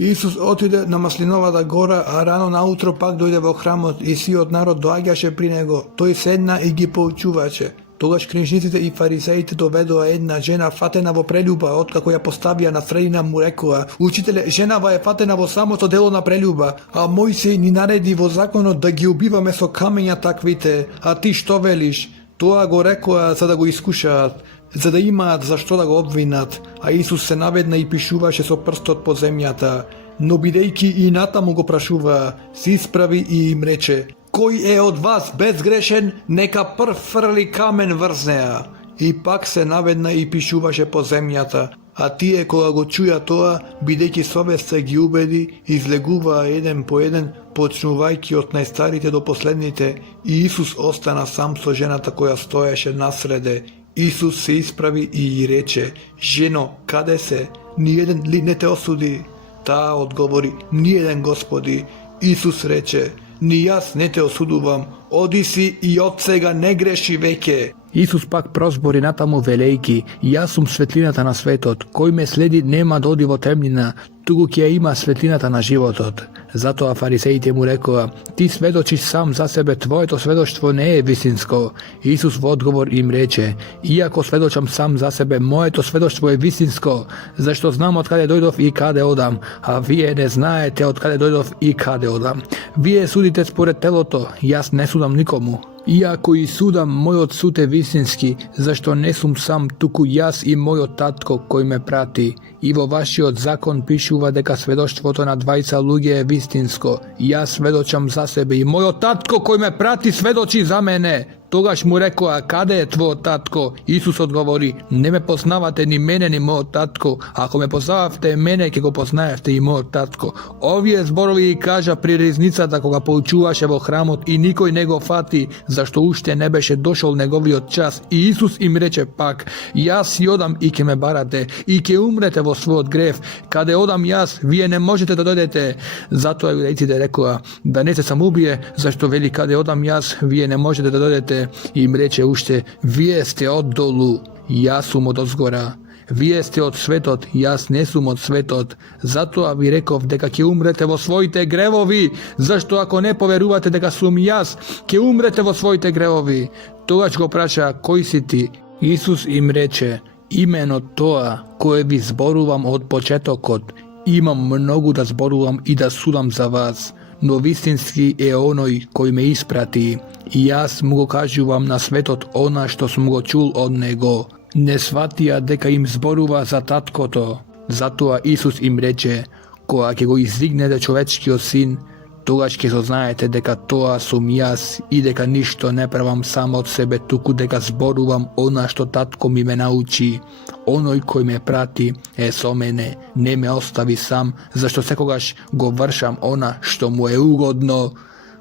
Isus otide na Maslinovata gora, a rano nautro pak dojde vo hramot i svi od narod doaѓаше при него. Тој седна и ги поучуваше. Тогаш книжниците и фарисеите доведоа една жена фатена во прелюба, откако ја поставија на средина му рекоа: Учителе, женава е фатена во самото дело на прелюба, а Мојсей ни нареди во законот да ги убиваме со камења таквите, а ти што велиш? Тоа го рекоа за да го искушаат, за да имаат за што да го обвинат, а Исус се наведна и пишуваше со прстот по земјата. Но бидејќи и натаму го прашуваа, се исправи и им рече: Кој е од вас безгрешен, нека прв фрли камен врз неа. И пак се наведна и пишуваше по земјата, а тие кога го чуја тоа, бидејќи совест се ги убеди, излегуваа еден по еден, почнувајќи од најстарите до последните, и Исус остана сам со жената која стоеше насреде. Исус се исправи и рече: Жено, каде се? Ниеден ли не те осуди? Таа одговори: Ниеден, Господи. Исус рече: Ни јас не те осудувам, оди си и од сега не греши веќе. Исус пак прозбори натаму велејки: Јас сум светлината на светот, кој ме следи нема да оди во темнина, туку ќе има светлината на животот. Затоа фарисеите му рекоа: Ти сведочиш сам за себе, твоето сведоштво не е вистинско. Исус во одговор им рече: Иако сведочам сам за себе, моето сведоштво е вистинско, зашто знам од каде дојдов и каде одам, а вие не знаете од каде дојдов и каде одам. Вие судите според телото, јас не судам никому. Иако и судам, мојот суд е вистински, зашто не сум сам, туку јас и мојот татко кој ме прати. И во вашиот закон пишува дека сведоштвото на двајца луѓе е вистинско. Јас сведочам за себе и мојот татко кој ме прати сведочи за мене. Тогаш му рекоа: Каде е твојот татко? Исус одговори: Не ме познавате ни мене ни мојот татко. Ако ме познававте мене, ќе го познаевте и мојот татко. Овие зборови и кажа при ризницата кога поучуваше во храмот и никој не го фати, зашто уште не беше дошол неговиот час. И Исус им рече пак: Јас си одам и ќе ме барате и ќе умрете во својот грев. Каде одам јас, вие не можете да дојдете. Затоа јудејците рекоа да не се самоубие, зашто вели: Каде одам јас, вие не можете да дојдете. И им рече уште: Вие сте од долу, јас сум од озгора. Вие сте од светот, јас не сум од светот. Затоа ви реков дека ќе умрете во своите гревови, зашто ако не поверувате дека сум јас, ќе умрете во своите гревови. Тогаш го праша: Кој си ти? Исус им рече: Имено тоа кое ви зборувам од почетокот. Имам многу да зборувам и да судам за вас, но вистински е оној кој ме испрати. И јас му го кажувам на светот она што сум го чул од него. Не сватија дека им зборува за таткото. Затоа Исус им рече: Кога ќе го издигнете човечкиот син, тогаш ќе сознаете дека тоа сум јас и дека ништо не правам сам од себе, туку дека зборувам она што татко ми ме научи. Оној кој ме прати е со мене, не ме остави сам, зашто секогаш го вршам она што му е угодно.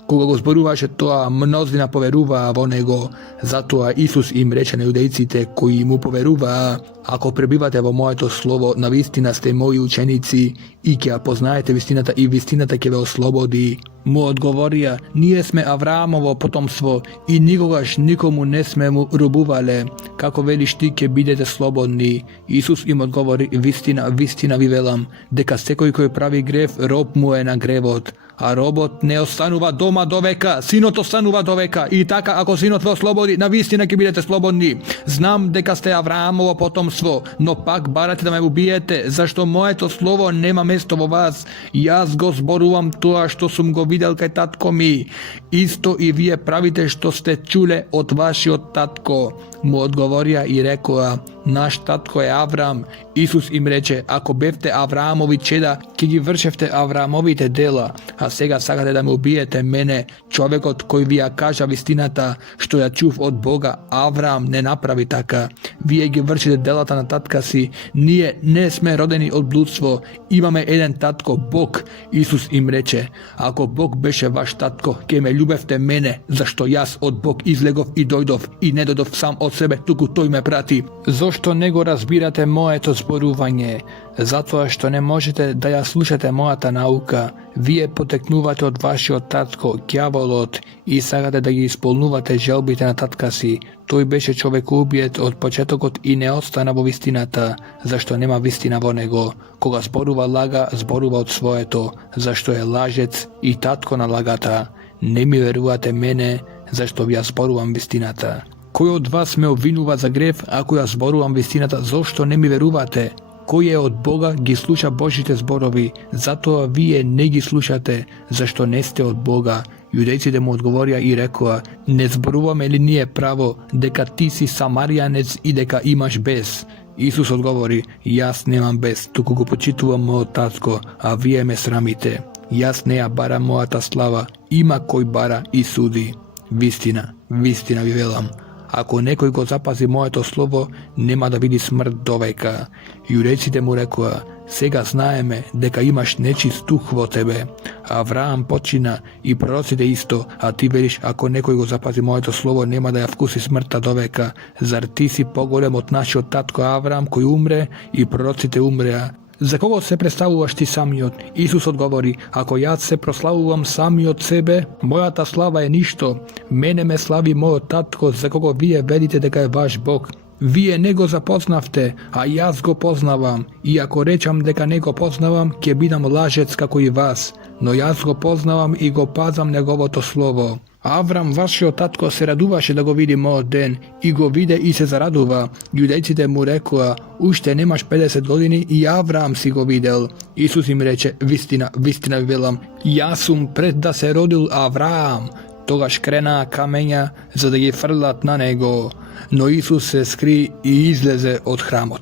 Кога го зборуваше тоа, мнозина поверуваа во него. Затоа Исус им рече на јудејците кои му поверуваа: Ако пребивате во моето слово, навистина сте мои ученици и ќе ја познаете вистината и вистината ќе ве ослободи. Му одговорија: Ние сме Авраамово потомство и никогаш никому не сме му робувале. Како велиш ти ќе бидете слободни? Исус им одговори: Вистина, вистина ви велам, дека секој кој прави грев, роб му е на гревот. А робот не останува дома до века, синот останува до века. И така, ако синот ве ослободи, навистина ќе бидете слободни. Знам дека сте Авраамово потомство, но пак барате да ме убиете, зашто моето слово нема место во вас. Јас го зборувам тоа што сум го видел кај татко ми. Исто и вие правите што сте чуле од вашиот татко. Му одговорија и рекоа: Наш татко е Авраам. Исус им рече: Ако бевте Авраамови чеда, ќе ги вршевте Авраамовите дела. А сега сакате да ме убиете мене, човекот кој ви ја кажа вистината, што ја чув од Бога. Авраам не направи така. Вие ги вршите делата на татка си. Ние не сме родени од блудство. Имаме еден татко, Бог. Исус им рече: Ако Бог беше ваш татко, ќе ме љубевте мене, зашто јас од Бог излегов и дојдов и не дојдов сам од себе, туку тој ме прати. Зошто не го разбирате моето зборување? Затоа што не можете да ја слушате мојата наука. Вие потекнувате од вашиот татко, ѓаволот, и сакате да ги исполнувате желбите на татка си. Тој беше човекоубиец од почетокот и не остана во вистината, зашто нема вистина во него. Кога зборува лага, зборува од своето, зашто е лажец и татко на лагата. Не ми верувате мене, зашто ја зборувам вистината. Кој од вас ме обвинува за грев, ако ја зборувам вистината, зошто не ми верувате? Кој е од Бога, ги слуша Божите зборови, затоа вие не ги слушате, зашто не сте од Бога. Јудејците му одговорија и рекоа: не зборуваме ли ние право дека ти си самаријанец и дека имаш бес? Исус одговори: јас немам бес, туку го почитувам мојот татко, а вие ме срамите. Јас не ја барам мојата слава, има кој бара и суди. Вистина, вистина ви велам, ако некој го запази моето слово, нема да види смрт довека. Јудејците му рекоа: сега знаеме дека имаш нечист дух во тебе. Авраам почина и пророците исто, а ти велиш, ако некој го запази моето слово, нема да ја вкуси смртта довека. Зар ти си поголем од нашиот татко Авраам, кој умре и пророците умреа? За кого се представуваш ти самиот? Исус одговори: ако јас се прославувам самиот себе, мојата слава е ништо. Мене ме слави мојот татко, за кого вие велите дека е ваш Бог. Вие не го запознавте, а јас го познавам. И ако речам дека не го познавам, ќе бидам лажец како и вас. Но јас го познавам и го пазам неговото слово. Аврам, вашиот татко, се радуваше да го види мојот ден, и го виде и се зарадува. Јудејците му рекоа: уште немаш 50 години и Авраам си го видел. Исус им рече: вистина, вистина ви велам, јас сум пред да се родил Авраам. Тогаш кренаа камења за да ги фрлат на него, но Исус се скри и излезе од храмот.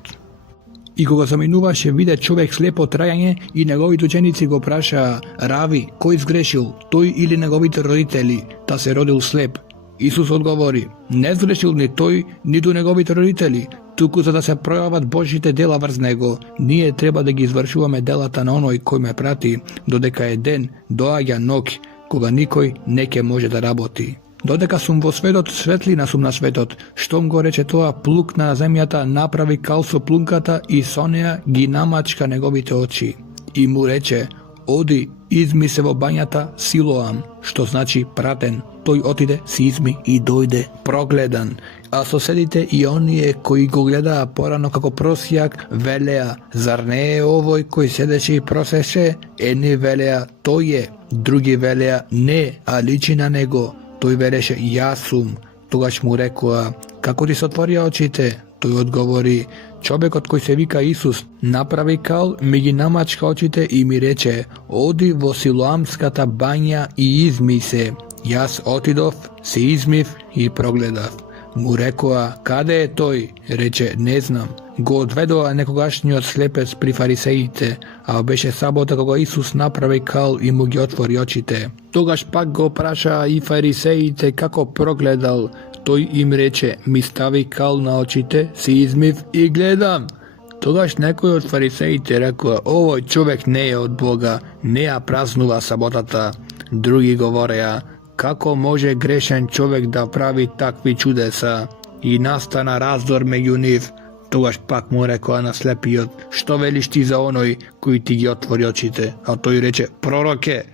И кога заминуваше, виде човек слеп од раѓање и неговите ученици го прашаа: рави, кој сгрешил, тој или неговите родители, да се родил слеп? Исус одговори: не сгрешил ни тој, ниту неговите родители, туку за да се пројават Божите дела врз него. Ние треба да ги извршуваме делата на оној кој ме прати, додека е ден, доаѓа ноќ, кога никој не ќе може да работи. Додека сум во светот, светлина сум на светот. Штом го рече тоа, плукна на земјата, направи кал со плунката и со неа ги намачка неговите очи. И му рече: оди, изми се во бањата Силоам, што значи пратен. Тој отиде, се изми и дојде прогледан. А соседите и оние кои го гледаа порано како просјак, велеа: зар не е овој кој седеше и просеше? Едни велеа: тој е, други велеа: не, а личи на него. Тој велеше: јас сум. Тогаш му рекоа: како ти се отворија очите? Тој одговори: човекот кој се вика Исус направи кал, ми ги намачка очите и ми рече: оди во Силоамската бања и изми се. Јас отидов, се измив и прогледав. Му рекоа: каде е тој? Рече: не знам. Го одведоа некогашниот слепец при фарисеите, а беше сабота кога Исус направи кал и му ги отвори очите. Тогаш пак го прашаа и фарисеите како прогледал. Тој им рече: ми стави кал на очите, се измив и гледам. Тогаш некој од фарисеите рекоа: овој човек не е од Бога, не ја празнува саботата. Други говореа: како може грешен човек да прави такви чудеса? И настана раздор меѓу нив. Тогаш пак му рекоа на слепиот: што велиш ти за оној кој ти ги отвори очите? А тој рече: пророке.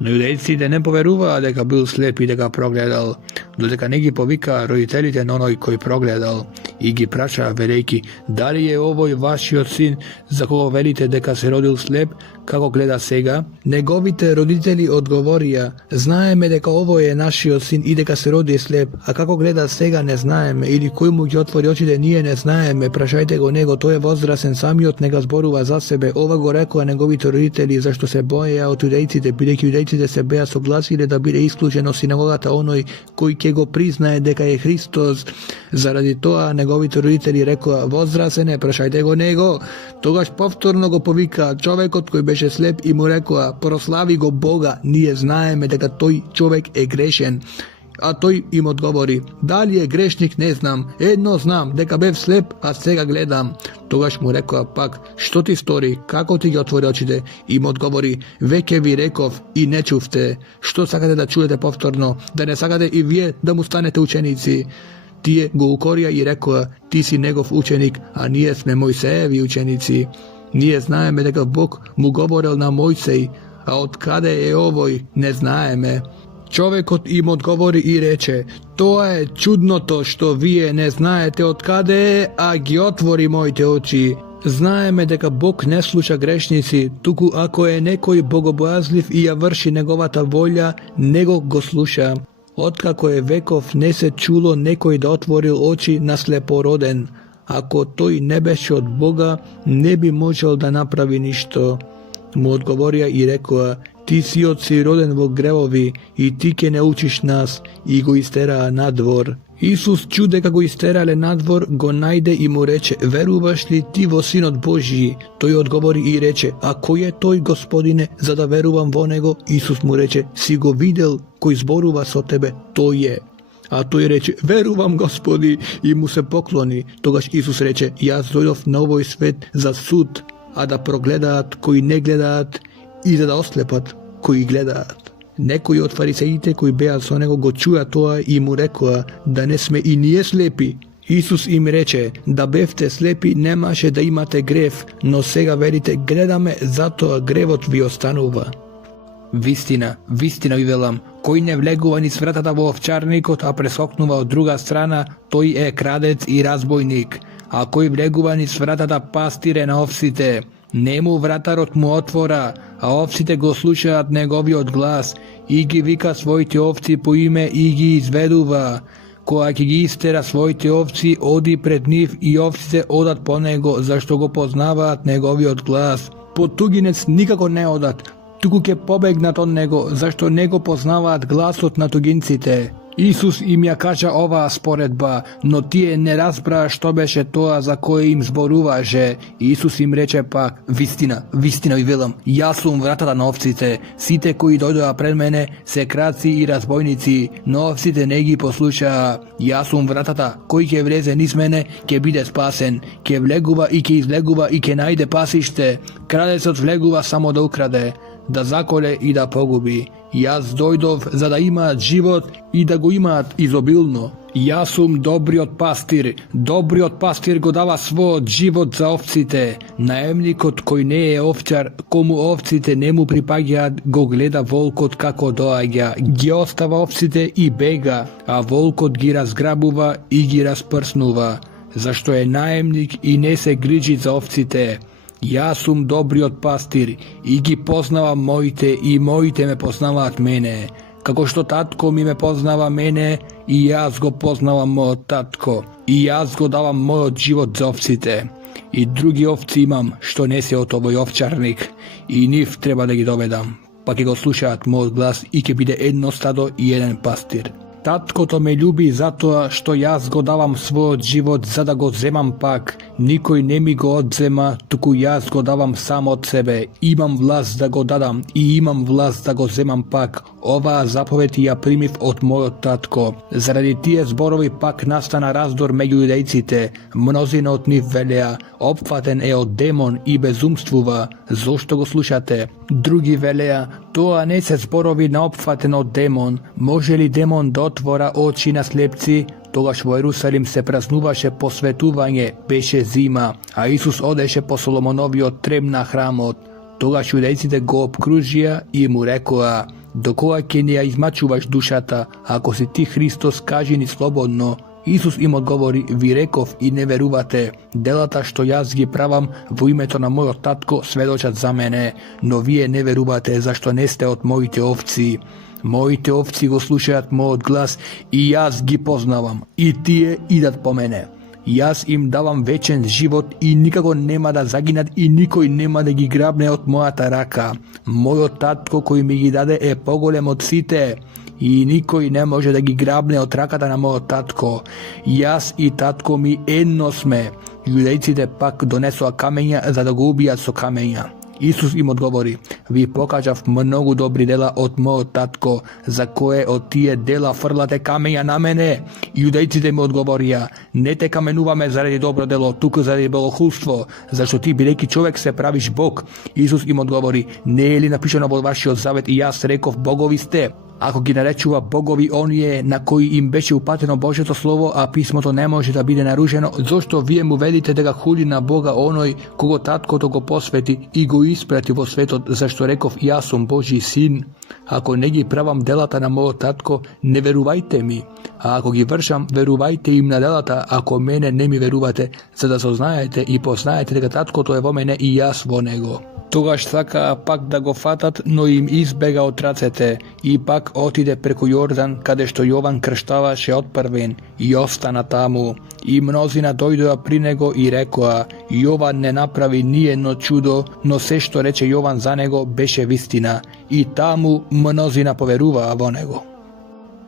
Но јудејците не поверуваа дека бил слеп и дека прогледал, додека не ги повикаа родителите на оној кој прогледал и ги прашаа велејки: дали е овој вашиот син за кого велите дека се родил слеп, како гледа сега? Неговите родители одговорија: знаеме дека овој е нашиот син и дека се роди слеп, а како гледа сега не знаеме, или кој му ги отвори очите ние не знаеме, прашајте го него, тој е возрасен, самиот нека зборува за себе. Ова го рекоа неговите родители зашто се боеа од јудејците, бидејќи јудејците се беа согласиле да биде исклучен од синагогата оној кој ќе го признае дека е Христос. Заради тоа неговите родители рекоа: возрасене, прашајте го него. Тогаш повторно го повика човекот кој беше слеп и му рекоа: прослави го Бога, ние знаеме дека тој човек е грешен. А тој им одговори: дали е грешник не знам, едно знам, дека бев слеп, а сега гледам. Тогаш му рекоа пак: што ти стори, како ти ги отвори очите? Им одговори: веќе ви реков и не чувте. Што сакате да чуете повторно? Да не сакате и вие да му станете ученици? Тие го укорија и рекоа: ти си негов ученик, а ние сме Мојсееви ученици. Ние знаеме дека Бог му говорел на Мојсеј, a od kade je ovoj, ne znajeme. Čovjek im odgovori i reče, to je čudno to što vi ne znajete od kade je, a gi otvori mojte oči. Znajeme deka Bog ne sluša grešnici, tuku ako je nekoj bogobojazliv i ja vrši njegovata volja, nego go sluša. Otkako je vekov ne se čulo nekoj da otvoril oči na sleporoden. Ako to i ne beše od Boga, ne bi možel da napravi ništo. Mu odgovorija i rekao, ti si oci roden vo grevovi i ti ke ne učiš nas, i go istera na dvor. Isus čude kako isterale na dvor, go najde i mu reče, veruvaš li ti vo sin od Božji? Toj odgovori i reče, a ko je toj, gospodine, za da veruvam vo nego? Isus mu reče, si go videl koji zboruva so tebe, to je. A toj reče, veruvam gospodi, i mu se pokloni. Togaž Isus reče, ja dojdov na ovoj svet za sud, a da progledat koji ne gledat, i za da oslepat koji gledat. Nekoj od farisejite koji beja so nego go čuja toa i mu rekao da ne sme i nije slepi. Isus im reče, da bevte slepi nemaše da imate grev, no sega velite gledame, zato grevot vi ostanuva. Vistina vi velam, koji ne vleguva ni s vratata vo ovčarnikot, a preskoknuva od druga strana, toj je kradec i razbojnik. A koji vleguva ni s vratata pastire na ovsite, nemu vratarot mu otvora, a ovcite go slušat njegovi od glas, i gi vika svojte ovci po ime i gi izveduva. Ko aki gi istera svojte ovci, odi pred njih i ovcice odat po nego, zašto go poznavat njegovi od glas. Po tuginec nikako ne odat, tuku ke pobegnat od nego, zašto nego poznavat glasot na tugincite. Isus im ja kaža ova sporedba, no tije ne razbra što beše toa za koje im zboruvaže. Isus im reče pak, vistina vi velam, ja sum vratata na ovcite, site koji dojdoja pred mene, se kraci i razbojnici, no ovcite negi posluša. Ja sum vratata, koji ke vreze niz mene, ke bide spasen, ke vleguva i ke izleguva i ke najde pasište, kradec od vleguva samo da ukrade, da zakole i da pogubi. Jaz dojdov za da imat život i da go imat izobilno. Ja sum dobri od pastir go dava svoj život za ovcite. Najemnikot koji ne je ovčar, komu ovcite nemu pripagja, go gleda volkot kako doagja, gdje ostava ovcite i bega, a volkot gi razgrabuva i gi rasprsnuva. Zašto je najemnik i ne se griđi za ovcite. Ja sum dobri od pastir, i gi poznavam mojite i mojite me poznavat mene. Kako što tatko mi me poznava mene, i jaz go poznavam moj tatko, i jaz go davam moj život za ovcite. I drugi ovci imam, što nese od ovoj ovčarnik, i njih treba da gi dovedam, pa ke go slušat moj glas i ke bide jedno stado i jedan pastir. Tatko to me ljubi zato što jaz go davam svoj život za da go zemam pak, nikoj ne mi go odzema, tuku jaz go davam sam od sebe, imam vlast da go dadam i imam vlast da go zemam pak, ova zapoved ja primiv od moj tatko. Zaradi tije zborovi pak nastana razdor među judejcite, mnozina od njih velja, opfaten je od demon i bezumstvuva, zašto go slušate? Drugi velja, to ne se zborovi naopfaten od demon, može li demon da otvora oči na slepci? Togaž vo Jerusalim se praznuvaše posvetuvanje, beše zima, a Isus odeše po Solomonovi od trem na hramot. Togaž judejcite go obkružija i mu rekoa, do koga ke nija izmačuvaš dušata, ako si ti Hristos kaži ni slobodno. Isus im odgovori, vi rekov i ne veruvate, delata što jaz gi pravam, vo ime to na moj tatko svedočat za mene, no vi ne veruvate, zašto neste od mojite ovci. Mojite ovci go slušajat moj glas i jaz gi poznavam, i tije idat po mene. Jaz im davam večen život i nikako nema da zaginat i nikoj nema da gi grabne od moja taraka. Moj tatko koji mi gi dade je pogolem od site i nikoj ne može da gi grabne od rakata na moj tatko. Jaz i tatko mi jedno sme. Judejcite pak donesu kamenja za da go ubijat so kamenja. Isus im odgovori, vi pokažav mnogo dobri dela od moj tatko, za koje od tije dela frlate kamenja na mene. Judejcite mi odgovorija, ne te kamenuvame zaradi dobro delo, tuko zaradi bolohulstvo, zašto ti bileki čovjek se praviš Bog. Isus im odgovori, ne je li napišeno pod vaši od zavet i jaz rekov Bogovi ste? Ако ги наречува богови оние на кои им беше упатено Божјото слово, а писмото не може да биде нарушено, зошто вие му велите да го хули на Бога оној кого таткото го посвети и го испрати во светот, зашто реков јас сум Божји син? Ако не ги правам делата на мојот татко, не верувајте ми. А ако ги вршам, верувајте им на делата, ако мене не ми верувате, за да сознаете и познаете дека таткото е во мене и јас во него. Тогаш сакаа пак да го фатат, но им избега од рацете и пак отиде преку Јордан, каде што Јован крштаваше отпрвен и остана таму. И мнозина дојдоа при него и рекоа: Јован не направи ни едно чудо, но се што рече Јован за него беше вистина. И таму мнозина поверуваа во него.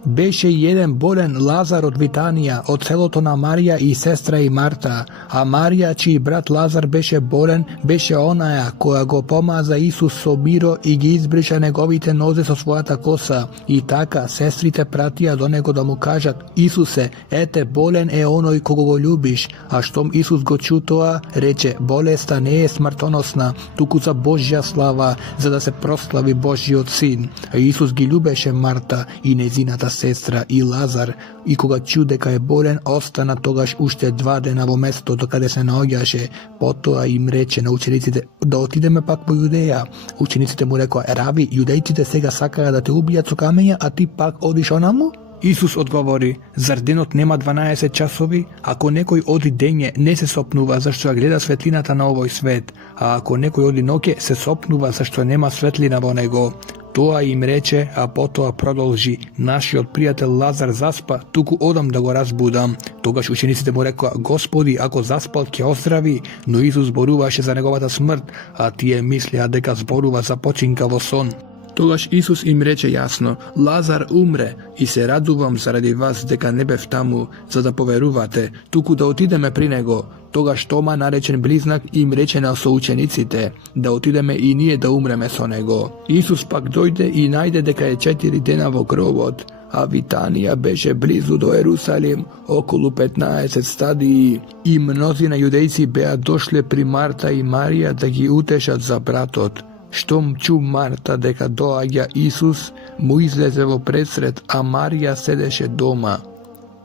Беше еден болен Лазар од Витанија, од селото на Марија и сестра и Марта, а Марија, чиј брат Лазар беше болен, беше онаја која го помаза Исус со миро и ги избриша неговите нозе со својата коса. И така сестрите пратија до него да му кажат: Исусе, ете, болен е оној кого го љубиш. А штом Исус го чу тоа, рече: болеста не е смртоносна, туку за Божја слава, за да се прослави Божјиот син. А Исус ги љубеше Марта и незината сестра и Лазар, и кога чу дека е болен, остана тогаш уште 2 дена во местото каде се наоѓаше. Потоа им рече на учениците да отидеме пак во Јудеја. Учениците му рекоа: Рави, јудејците сега сакаа да те убијат со камења, а ти пак одиш онаму? Исус одговори: зар денот нема 12 часови? Ако некој оди дење, не се сопнува, зашто ја гледа светлината на овој свет, а ако некој оди ноќе, се сопнува, зашто нема светлина во него. Тоа им рече, а потоа продолжи: нашиот пријател Лазар заспа, туку одам да го разбудам. Тогаш учениците му рекоа: Господи, ако заспал ќе оздрави. Но Исус зборуваше за неговата смрт, а тие мислеа дека зборува за починка во сон. Тогаш Исус им рече јасно: Лазар умре и се радувам заради вас дека не бев таму, за да поверувате, туку да отидеме при него. Тогаш Тома, наречен Близнак, им рече на соучениците: да отидеме и ние да умреме со него. Исус пак дојде и најде дека е 4 дена во гробот, а Витанија беше близу до Ерусалим, околу 15 стадии. И мнозина јудејци беа дошле при Марта и Марија да ги утешат за братот. Штом чу Марта дека доаѓа Исус, му излезе во пресред, а Марија седеше дома.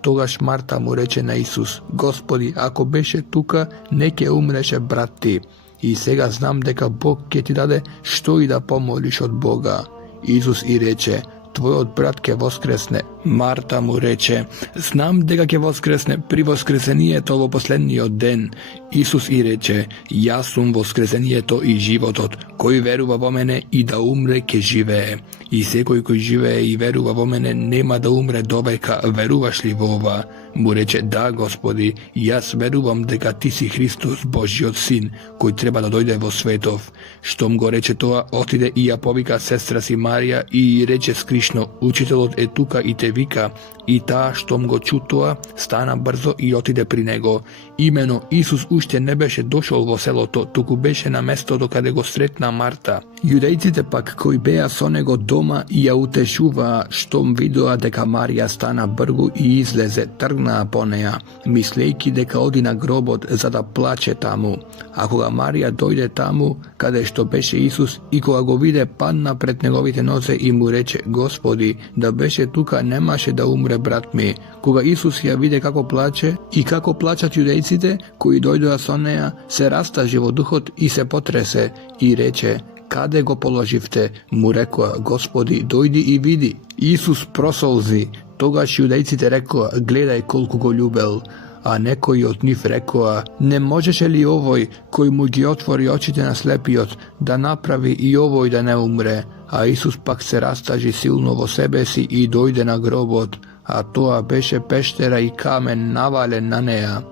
Тогаш Марта му рече на Исус: Господи, ако беше тука, не ќе умреше брат ти. И сега знам дека Бог ќе ти даде што и да помолиш од Бога. Исус и рече: твојот брат ќе воскресне. Марта му рече: знам дека ќе воскресне при воскресението во последниот ден. Исус и рече: јас сум воскресението и животот. Кој верува во мене и да умре ќе живее. И секој кој живее и верува во мене нема да умре довека. Веруваш ли во ова? Му рече: да, Господи, јас верувам дека ти си Христос, Божјиот син, кој треба да дојде во светов. Штом го рече тоа, отиде и ја повика сестра си Марија и рече скришно: учителот е тука и те вика. И таа, штом го чу тоа, стана брзо и отиде при него. Имено Исус уште не беше дошол во селото, туку беше на местото каде го сретна Марта. Јудејците пак кои беа со него дома и ја утешуваа, штом видоа дека Марија стана бргу и излезе, тргнаа по неја, мислејки дека оди на гробот за да плаче таму. А кога Марија дојде таму, каде што беше Исус, и кога го виде, падна пред неговите нозе и му рече: Господи, да беше тука, немаше да умре брат ми. Кога Исус ја виде како плаче и како плачат јудејците кои дојдоа со неја, се растажи во духот и се потресе и рече: каде го положивте? Му рекоа: Господи, дојди и види. Исус просолзи. Тогаш јудејците рекоа: гледај колку го љубел. А некои од нив рекоа: не можеше ли овој, кој му ги отвори очите на слепиот, да направи и овој да не умре? А Исус пак се растажи силно во себе си и дојде на гробот, а тоа беше пештера и камен навален на неа.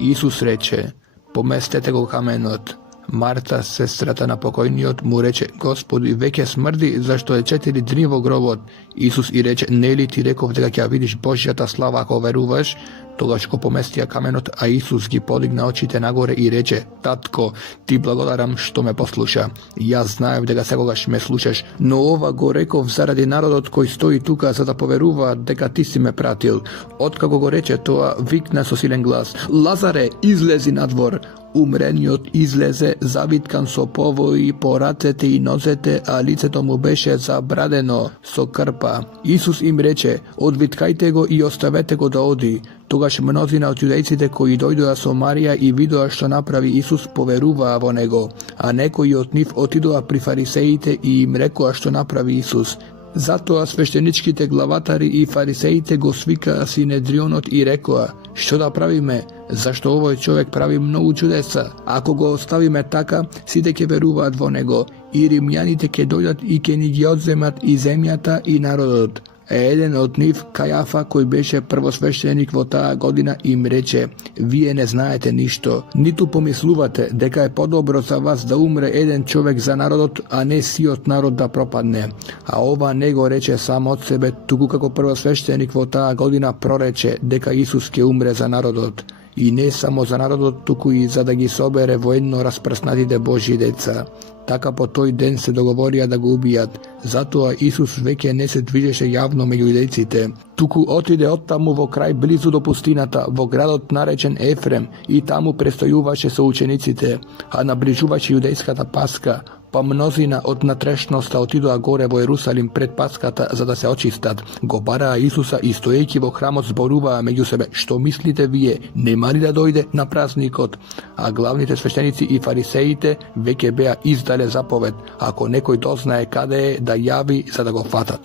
Исус рече: поместете го каменот. Марта, сестрата на покојниот, му рече: Господи, веќе смрди, зашто е 4 дни во гробот. Исус и рече: нели ти реков дека ќе видиш Божјата слава ако веруваш? Тогаш го поместија каменот, а Исус ги подигна очите нагоре и рече: Татко, ти благодарам што ме послуша. Јас знаев дека секогаш ме слушаш, но ова го реков заради народот кој стои тука, за да поверуваат дека ти си ме пратил. Откако го рече тоа, викна со силен глас: Лазаре, излези надвор. umreniot izleze, zavitkan so povoji po racete i nozete, a liceto mu beše zabradeno so krpa. Isus im reče, odvitkajte go i ostavete go da odi. Тогаш мнозина од јудејците кои дојдоа со Марија и видоа што направи Исус, поверуваа во него, а некои од нив отидоа при фарисеите и им рекоа што направи Исус. Затоа свештеничките главатари и фарисеите го свикаа Синедрионот и рекоа, што да правиме, зашто овој човек прави многу чудеса, ако го оставиме така, сите ќе веруваат во него, и римјаните ќе дојдат и ќе ни ги одземат и земјата и народот. Еден од нив, Кајафа, кој беше првосвещеник во таа година, им рече, вие не знаете ништо, ниту помислувате дека е подобро за вас да умре еден човек за народот, а не сиот народ да пропадне. А ова не го рече сам од себе, туку како првосвещеник во таа година прорече дека Исус ќе умре за народот. И не само за народот, туку и за да ги собере воедно распрснатите Божји деца. Така по тој ден се договорија да го убијат. Затоа Исус веќе не се движеше јавно меѓу јудејците, туку отиде оттаму во крај близу до пустината, во градот наречен Ефрем, и таму престојуваше со учениците, а наближуваше јудејската Паска, па мнозина од натрешноста отидоа горе во Ерусалим пред Паската за да се очистат. Го бараа Исуса и стоејќи во храмот зборуваа меѓу себе, што мислите вие, нема ли да дојде на празникот? А главните свештеници и фарисеите веќе беа издале заповед, ако некој дознае каде е, да јави за да го фатат.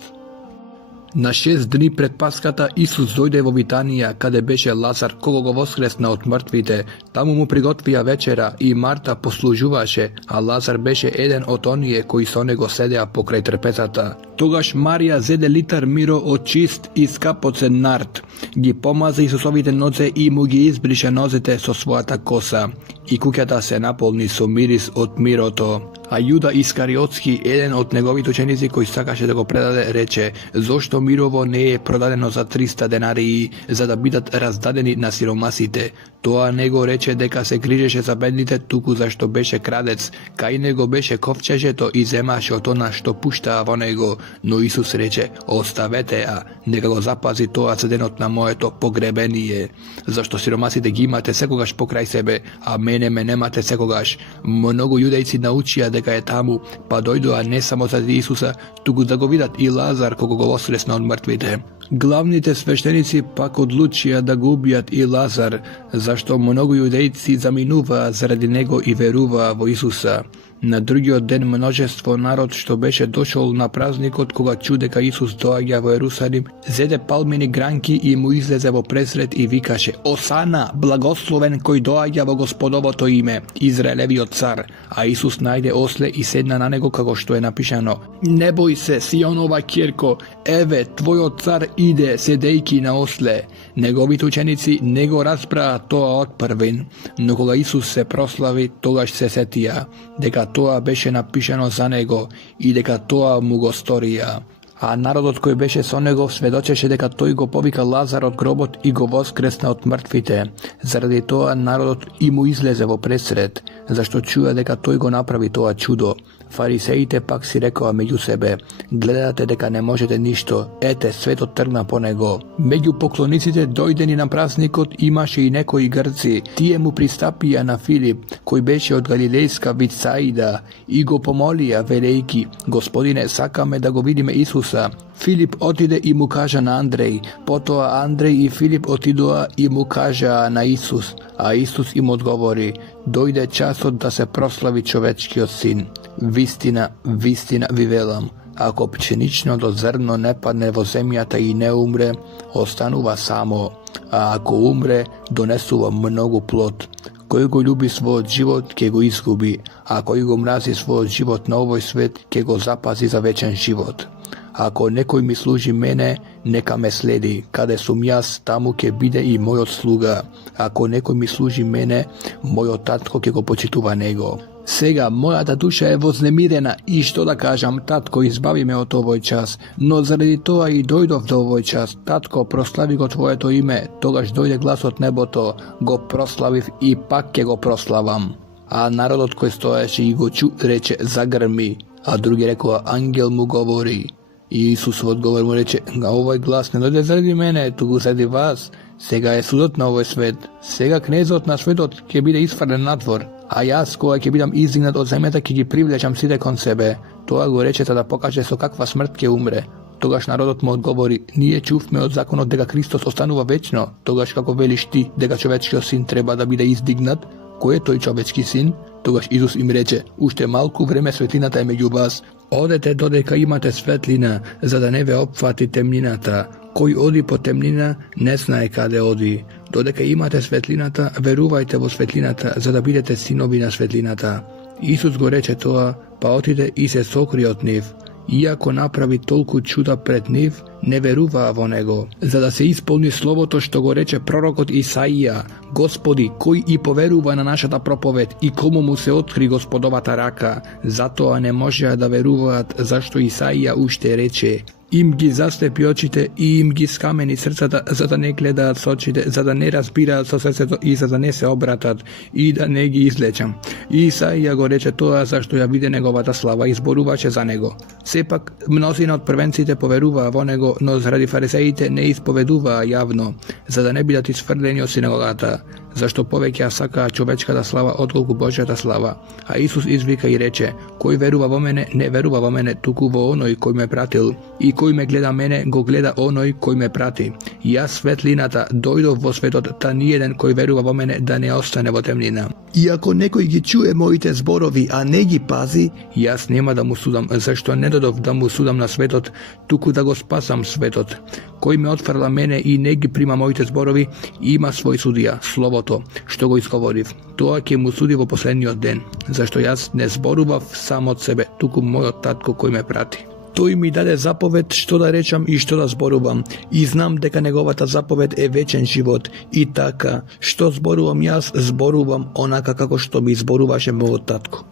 На 6 дни пред Паската Исус дојде во Витанија, каде беше Лазар, кого го воскресна од мртвите. Таму му приготвија вечера и Марта послужуваше, а Лазар беше еден од оние кои со него седеа покрај трпезата. Тогаш Марија зеде литар миро од чист и скапоцен нард, ги помаза Исусовите нозе и му ги избрише нозете со својата коса. И куќата се наполни со мирис од мирото. А Јуда Искариотски, еден од неговите ученици кој сакаше да го предаде, рече, зошто мирово не е продадено за 300 денарии, за да бидат раздадени на сиромасите. Тоа не го рече дека се грижеше за бедните, туку зашто беше крадец, кај него беше ковчежето и земаше од она што пуштаа во него. Но Исус рече, оставете ја, нека го запази тоа за денот на моето погребение. Зашто сиромасите ги имате секогаш покрај себе, а мене ме немате секогаш. Многу јудејци научија дека е таму, па дојдоа не само заради Исуса, туку да го видат и Лазар кога го воскресна од мртвите. Главните свештеници пак одлучија да го убијат и Лазар, зашто многу јудејци заминуваа заради него и веруваа во Исуса. На другиот ден множество народ што беше дошол на празникот кога чу дека Исус доаѓа во Ерусалим, зеде палмени гранки и му излезе во пресред и викаше: Осана, благословен кој доаѓа во Господовото име, Израелевиот цар. А Исус најде осле и седна на него како што е напишано: Не бој се, Сионова ќерко, еве твојот цар иде седејќи на осле. Неговите ученици не го разбраа тоа од првин, но кога Исус се прослави, тогаш се сетија дека тоа беше напишано за него и дека тоа му го сторија. А народот кој беше со него сведочеше дека тој го повика Лазар од гробот и го воскресна од мртвите. Заради тоа народот и му излезе во пресред, зашто чуја дека тој го направи тоа чудо. Фарисеите пак си рекоа меѓу себе: гледате дека не можете ништо, ете, светот тргна по него. Меѓу поклониците дојдени на празникот имаше и некои грци. Тие му пристапија на Филип, кој беше од Галилејска Витсаида, и го помолија велејки: Господине, сакаме да го видиме Исуса. Филип отиде и му кажа на Андреј, потоа Андреј и Филип отидоа и му кажаа на Исус, а Исус им одговори: дојде часот да се прослави човечкиот син. Вистина, вистина ви велам, ако пченичното зрно не падне во земјата и не умре, останува само, а ако умре, донесува многу плод. Кој го љуби својот живот, ќе го изгуби, а кој го мрази својот живот на овој свет, ќе го запази за вечен живот. Ако некој ми служи мене, нека ме следи, каде сум јас, таму ќе биде и мојот слуга. Ако некој ми служи мене, мојот татко ќе го почитува него. Сега, мојата душа е вознемирена и што да кажам, татко, избави ме од овој час, но заради тоа и дојдов до овој час. Татко, прослави го твоето име, тогаш дојде глас од небото, го прославив и пак ќе го прославам. А народот кој стоеше и го чу, рече: загрми, а други рекоа: ангел му говори. И Исус во одговор му рече: овој глас не дојде заради мене, туку заради вас. Сега je судот на овој свет. Сега кнезот на светот ќе биде isfрлен надвор, а јас кога ќе бидам издигнат од земјата ќе ги привлечам сите кон себе. Тоа го рече за да покаже со каква смрт ќе умре. Тогаш народот му одговори: ние чувме од законот дека Христос останува вечно. Тогаш како велиш ти дека човечкиот син треба да биде издигнат? Кој е тој човечки син? Тогаш Исус им рече: уште малку време светлината е меѓу вас. Одете додека имате светлина, за да не ве опфати темнината. Кој оди по темнина, не знае каде оди. Додека имате светлината, верувајте во светлината, за да бидете синови на светлината. Исус го рече тоа, па отиде и се сокри од нив. Иако направи толку чуда пред нив, не веруваа во него, за да се исполни словото што го рече пророкот Исаија: Господи, кој и поверува на нашата проповед и кому му се откри Господовата рака, затоа не можеа да веруваат, зашто Исаија уште рече: им ги застепи очите и им ги скамени срцата, за да не гледаат со очите, за да не разбираат со срцето и за да не се обратат и да не ги излечам. И Исаија го рече тоа зашто ја виде неговата слава и зборуваше за него. Сепак мнозина од првенците поверуваа во него, но заради фарисеите не исповедуваа јавно, за да не бидат исфрлени од синагогата, зашто повеќе ја сакаа човечката слава отколку Божјата слава. А Исус извика и рече: кој верува во мене, не верува во мене, туку во оној кој ме пратил. И кој ме гледа мене, го гледа оној кој ме прати. Јас светлината дојдов во светот, та ниеден кој верува во мене да не остане во темнина. И ако некој ги чуе моите зборови, а не ги пази, јас нема да му судам, зашто не додов да му судам на светот, туку да го спасам светот. Кој ме отфрла мене и не ги прима моите зборови, има свој судија, словото, што го изговорив. Тоа ќе му суди во последниот ден, зашто јас не зборував сам од себе, туку мојот татко кој ме прати. Тој ми даде заповед што да речам и што да зборувам, и знам дека неговата заповед е вечен живот, и така, што зборувам јас, зборувам онака како што ми зборуваше мојот татко.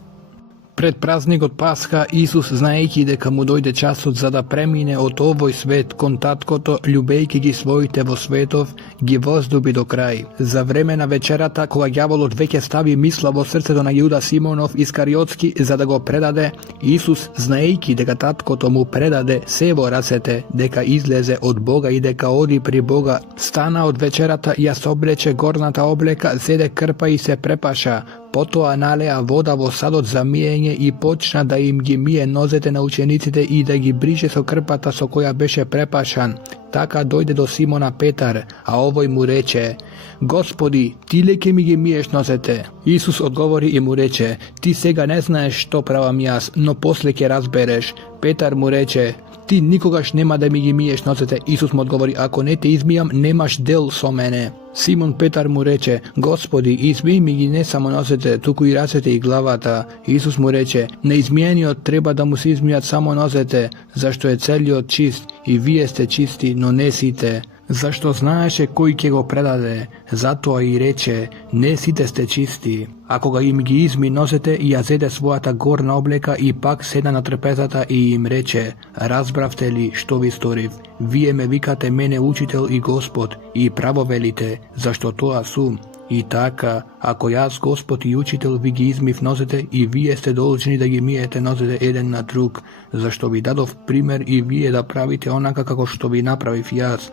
Пред празникот Пасха, Исус, знаејќи дека му дојде часот за да премине од овој свет кон таткото, љубејќи ги своите во светов, ги воздуби до крај. За време на вечерата, кога ѓаволот веќе стави мисла во срцето на Јуда Симонов Искариотски за да го предаде, Исус, знаејќи дека таткото му предаде се во рацете, дека излезе од Бога и дека оди при Бога, стана од вечерата, ја соблече горната облека, зеде крпа и се препаша. Потоа налеа вода во садот за миење и почна да им ги мие нозете на учениците и да ги брише со крпата со која беше препашан. Така дојде до Симона Петар, а овој му рече: Господи, ти ли ќе ми ги миеш нозете? Исус одговори и му рече: ти сега не знаеш што правам јас, но после ќе разбереш. Петар му рече: ти никогаш нема да ми ги миеш нозете. Исус му одговори: ако не те измијам, немаш дел со мене. Симон Петар му рече: Господи, измиј ми ги не само нозете, туку и рацете и главата. Исус му рече: неизмиениот треба да му се измијат само нозете, зашто е целиот чист, и вие сте чисти, но не сите. Зашто знаеше кој ќе го предаде, затоа и рече: не сите сте чисти. А кога им ги изми нозете, ја зеде својата горна облека и пак седна на трпезата и им рече: разбравте ли што ви сторив? Вие ме викате мене учител и Господ, и право велите, зашто тоа сум. И така, ако јас, Господ и учител, ви ги измив нозете, и вие сте должни да ги миете нозете еден на друг, зашто ви дадов пример и вие да правите онака како што ви направив јас.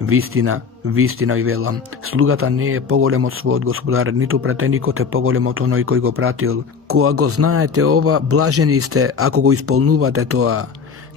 Вистина, вистина ви велам, слугата не е поголем од својот господар, ниту пратеникот е поголем од оној кој го пратил. Кога го знаете ова, блажени сте ако го исполнувате тоа.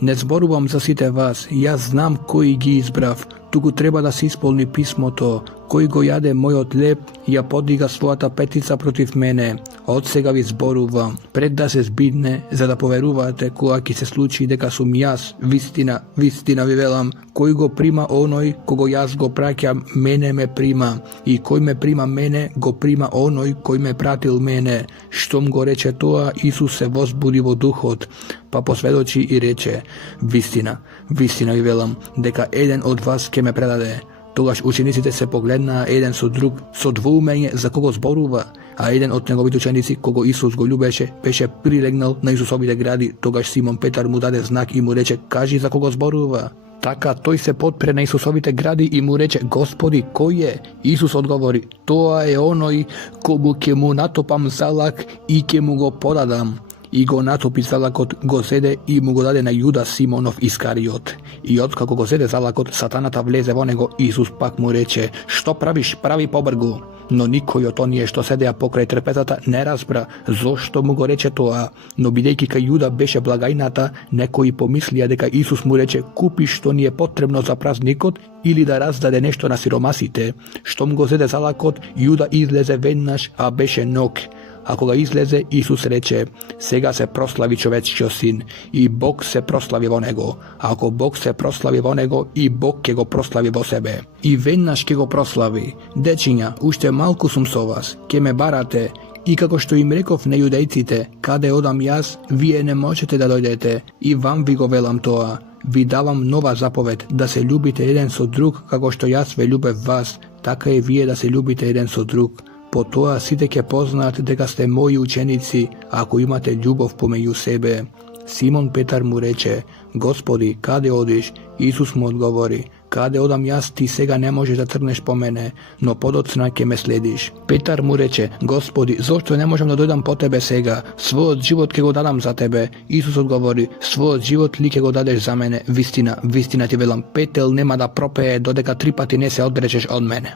Не зборувам за сите вас, јас знам кој ги избрав, туку треба да се исполни писмото: кој го јаде мојот леб, ја подига својата петица против мене. Од сега ви зборувам, пред да се збидне, за да поверувате кога ќе се случи дека сум јас. Вистина, вистина ви велам, кој го прима оној кого јас го праќам, мене ме прима, и кој ме прима мене, го прима оној кој ме пратил мене. Штом го рече тоа, Исус се возбуди во духот, па посведочи и рече: вистина, вистина ви велам, дека еден од вас ќе ме предаде. Тогаш учениците се погледнаа еден со друг, со двоумење за кого зборува, а еден од неговите ученици, кого Исус го љубеше, беше прилегнал на Исусовите гради. Тогаш Симон Петар му даде знак и му рече: кажи за кого зборува. Така тој се подпре на Исусовите гради и му рече: Господи, кој е? Исус одговори: тоа е оној кому ќе му натопам залак и ќе му го подадам. I go natopit zalakot go zede i mu go dade na Juda Simonov Iskariot. I otkako go zede zalakot, satanata vleze vo nego, Isus pak mu reče, što praviš, pravi pobrgu. No niko to nije što sedeja pokraj trpezata ne razbra, zašto mu go reče to, no bidejki ka Juda beše blagajnata, neko i pomislija deka Isus mu reče, kupi što nije potrebno za praznikot ili da razdade nešto na siromasite. Što mu go zede zalakot, Juda izleze vennaš, a beše nok. Ako ga izleze, Isus reče, sega se proslavi čovečio sin, i Bog se proslavi vo nego. Ako Bog se proslavi vo nego, i Bog ke go proslavi vo sebe. I vennaš ke go proslavi. Dečinja, ušte malku sum so vas, ke me barate, i kako što im rekov ne judejcite, kade odam jaz, vije ne možete da dojdete, i vam vi go velam toa. Vi davam nova zapoved, da se ljubite jedan so drug, kako što jaz ve ljubev vas, taka je vije da se ljubite jedan so drug. Po toa site ke poznat deka ste moji učenici, ako imate ljubov pomeđu sebe. Simon Petar mu reče, Gospodi, kade odiš? Isus mu odgovori, kade odam jaz, ti sega ne možeš da trneš po mene, no podocna ke me slediš. Petar mu reče, Gospodi, zašto ne možem da dojdam po tebe sega? Svoj život ke go dadam za tebe. Isus odgovori, svoj život li ke go dadeš za mene? Vistina ti velam, petel nema da propeje, dodeka 3 pati ne se odrećeš od mene.